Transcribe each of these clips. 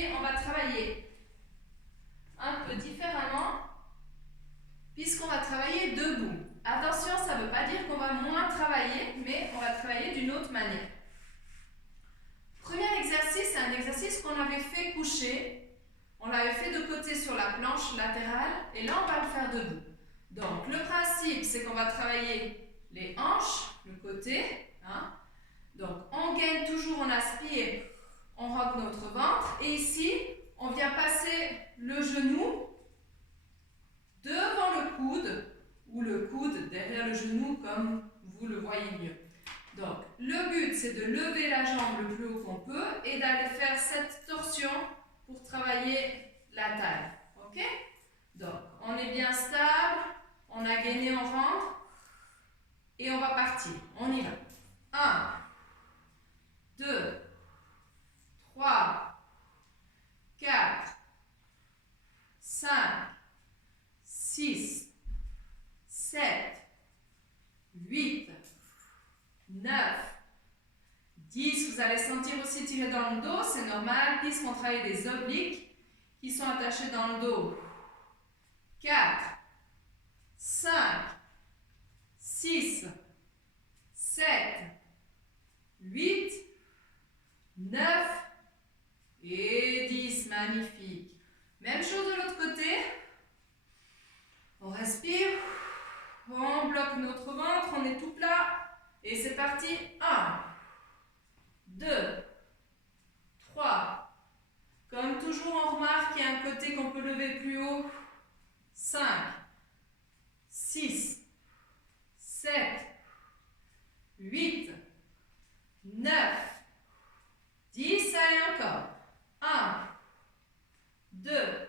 Aujourd'hui, on va travailler un peu différemment puisqu'on va travailler debout. Attention, ça ne veut pas dire qu'on va moins travailler, mais on va travailler d'une autre manière. Premier exercice, c'est un exercice qu'on avait fait couché. On l'avait fait de côté sur la planche latérale et là, on va le faire debout. Donc, le principe, c'est qu'on va travailler les hanches, le côté. Donc, on gaine toujours, on aspire, on rentre notre ventre. Et ici, on vient passer le genou devant le coude ou le coude derrière le genou comme vous le voyez mieux. Donc, le but, c'est de lever la jambe le plus haut qu'on peut et d'aller faire cette torsion pour travailler la taille. Ok? Donc, on est bien stable, on a gainé, on rentre et on va partir. On y va. 1, 2, 3, 4, 5, 6, 7, 8, 9, 10. Vous allez sentir aussi tirer dans le dos, c'est normal puisqu'on travaille des obliques qui sont attachés dans le dos. 4, 5, 6, 7, 8, 9 et 10. Magnifique. Même chose de l'autre côté. On respire. On bloque notre ventre. On est tout plat. Et c'est parti. 1, 2, 3. Comme toujours, on remarque qu'il y a un côté qu'on peut lever plus haut. 5, 6, 7, 8, 9, 10. Allez encore. 1, 2,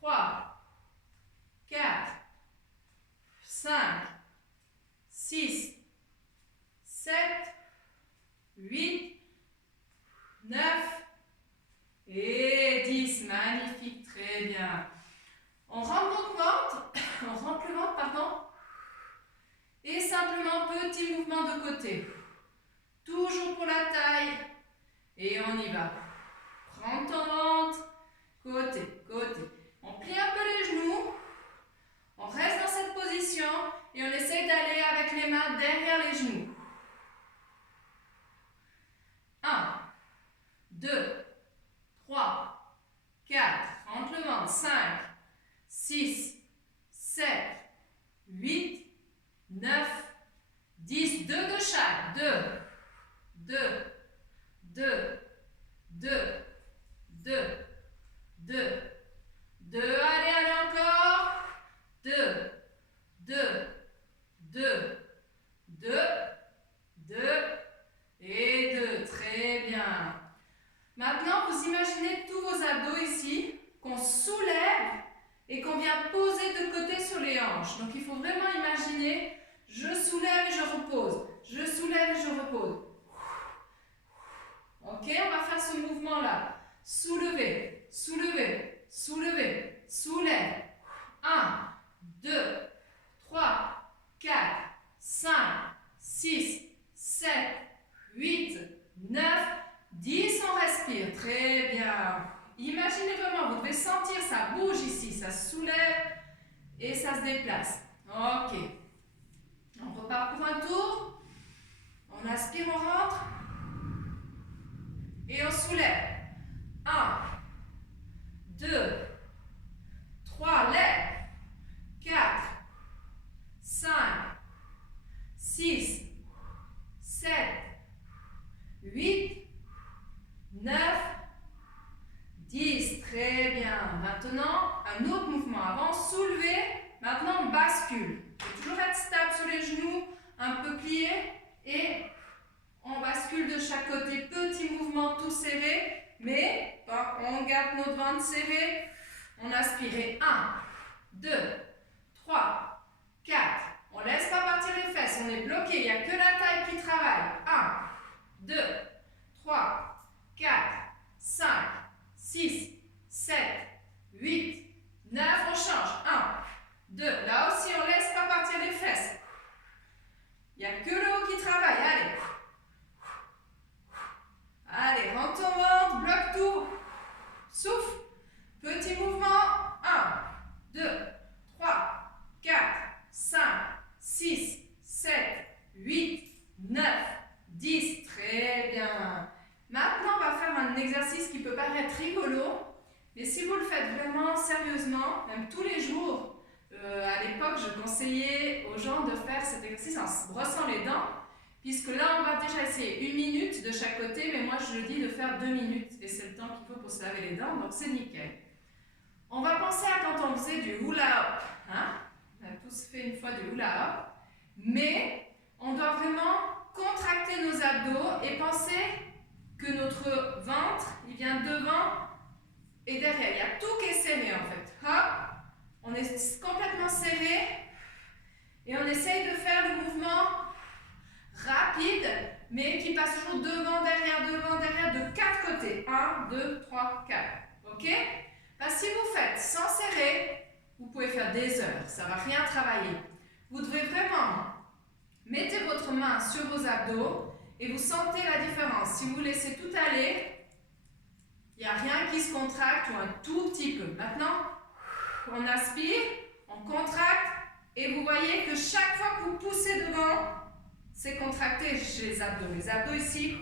3, 4, 5, 6, 7, 8, 9 et 10. Magnifique, très bien. On rentre notre ventre, on rentre le ventre, pardon. Et simplement, petit mouvement de côté. Toujours pour la taille. Et on y va. Prends ton ventre. Côté, côté. On plie un peu les genoux. On reste dans cette position. Et on essaye d'aller avec les mains derrière les genoux. 1, 2, 3, 4. Rentre le ventre. 5, 6, 7, 8, 9, 10. 2 de chaque. 2, 2, 2, 2, 2, 2, 2. Allez, allez encore. 2, 2, 2, 2, 2 et 2. Très bien. Maintenant, vous imaginez tous vos abdos ici qu'on soulève et qu'on vient poser de côté sur les hanches. Donc, il faut vraiment imaginer, je soulève et je repose. Je soulève et je repose. Ok, on va faire ce mouvement-là. Soulever, soulever, soulever, soulève. 1, 2, 3, 4, 5, 6, 7, 8, 9, 10. On respire. Très bien. Imaginez vraiment, vous devez sentir, ça bouge ici, ça soulève et ça se déplace. Ok. On repart pour un tour. On aspire, on rentre. Et on soulève. 1, 2, 3, lève. 4, 5, 6, 7, 8, 9, 10. Très bien. Maintenant, un autre mouvement. Avant, soulever. Maintenant, on bascule. Il faut toujours être stable sur les genoux, un peu plié et on bascule de chaque côté. Petit mouvement tout serré, mais on garde notre ventre serré. On aspire. 1, 2, 3, 4. On ne laisse pas partir les fesses. On est bloqué. Il n'y a que la taille qui travaille. 1, 2, 3, 4, 5, 6, 7, 8, 9. On change. 1, 2. Là aussi, on ne laisse pas partir les fesses. Il n'y a que le haut qui travaille. Allez. Allez, rentre ton ventre, bloque tout. peut paraître rigolo, mais si vous le faites vraiment sérieusement, même tous les jours, à l'époque, je conseillais aux gens de faire cet exercice en se brossant les dents, puisque là, on va déjà essayer 1 minute de chaque côté, mais moi, je le dis de faire 2 minutes, et c'est le temps qu'il faut pour se laver les dents, donc c'est nickel. On va penser à quand on faisait du hula hop. Hein? On a tous fait une fois du hula hop, mais on doit vraiment contracter nos abdos et penser que notre ventre, il vient devant et derrière. Il y a tout qui est serré en fait. Hop, on est complètement serré et on essaye de faire le mouvement rapide, mais qui passe toujours devant, derrière, de 4 côtés. 1, 2, 3, 4. Ok? Parce que si vous faites sans serrer, vous pouvez faire des heures, ça ne va rien travailler. Vous devez vraiment mettre votre main sur vos abdos et vous sentez la différence. Si vous laissez tout aller, il n'y a rien qui se contracte ou un tout petit peu. Maintenant, on aspire, on contracte et vous voyez que chaque fois que vous poussez devant, c'est contracté chez les abdos. Les abdos ici,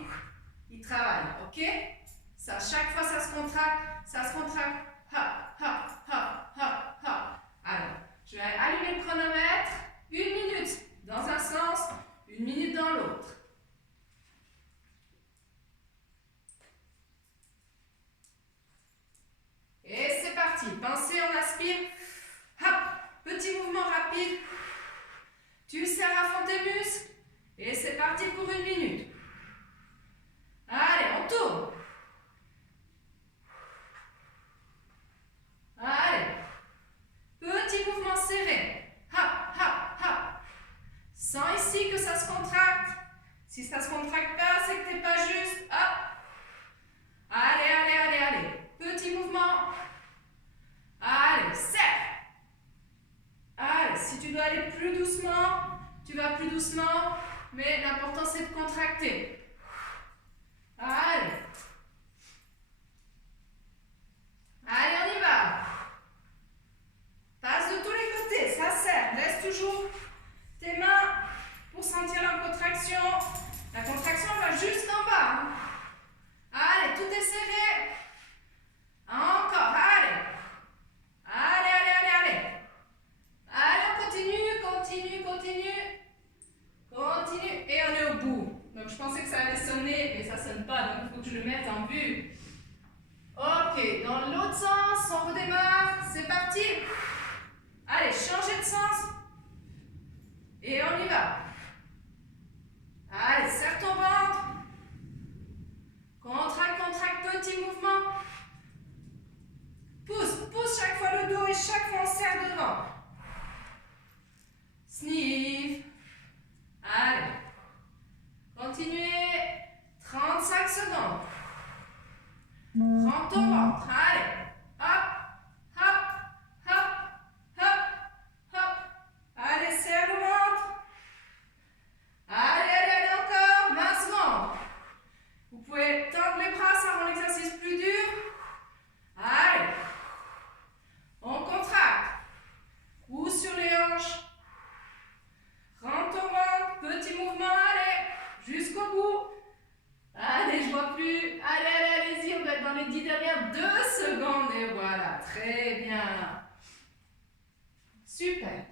ils travaillent, ok? Ça, chaque fois ça se contracte, ça se contracte. Ha, ha, ha, ha, ha. Alors, je vais allumer le chronomètre. 1 minute dans un sens, 1 minute dans l'autre. Et c'est parti. Pensez, on aspire. Hop, petit mouvement rapide. Tu serres à fond tes muscles. Et c'est parti pour 1 minute. Allez, on tourne. Allez. Petit mouvement serré. Hop, hop, hop. Sens ici que ça se contracte. Si ça ne se contracte pas, c'est que tu n'es pas juste. Hop. Allez, allez, allez, allez. Petit mouvement. Allez, serre. Allez, si tu dois aller plus doucement, tu vas plus doucement. Mais l'important, c'est de contracter. Allez. Allez, on y va. Passe de tous les côtés, ça serre. Laisse toujours tes mains pour sentir la contraction. La contraction va jusqu'en bas. Hein. Allez, tout est serré. Encore, allez. Allez, allez, allez, allez. Allez, on continue, continue, continue. Continue. Et on est au bout. Donc, je pensais que ça allait sonner, mais ça ne sonne pas. Donc, il faut que je le mette en vue. Ok, dans l'autre sens, on redémarre. C'est parti. Allez, changez de sens. Et on y va. Allez, serre ton ventre. Contracte, contracte, petit mouvement. Pousse, pousse chaque fois le dos et chaque fois on serre devant. Sniff. Allez. Continuez. 35 secondes. Prends ton ventre. Allez. Hop, hop, hop, hop, hop. Allez, serre le ventre. Allez, allez, allez, encore. 20 secondes. Vous pouvez tendre les bras, ça rend l'exercice plus dur. Allez. On contracte. Ou sur les hanches. Rentre ton ventre. Petit mouvement, allez. Jusqu'au bout. Allez, je vois plus. Allez, allez, allez-y. On va être dans les 10 dernières 2 secondes. Et voilà. Très bien. Super.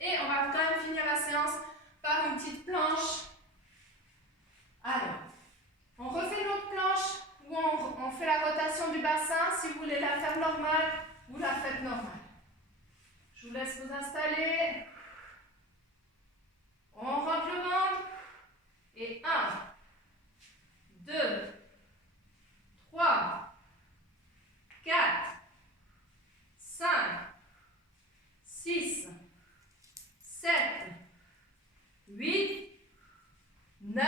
Et on va quand même finir la séance par une petite planche. Alors, on refait notre planche où on fait la rotation du bassin. Si vous voulez la faire normale, vous la faites normale. Je vous laisse vous installer. On rentre le ventre. Et 1, 2, 3, 4, 5, 6, 7, 8, 9,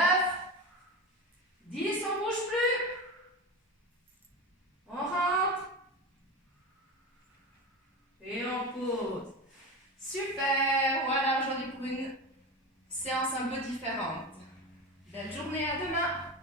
10, on ne bouge plus. On rentre. Et on pose. Super. Voilà, aujourd'hui pour une séance un peu différente. Belle journée, à demain.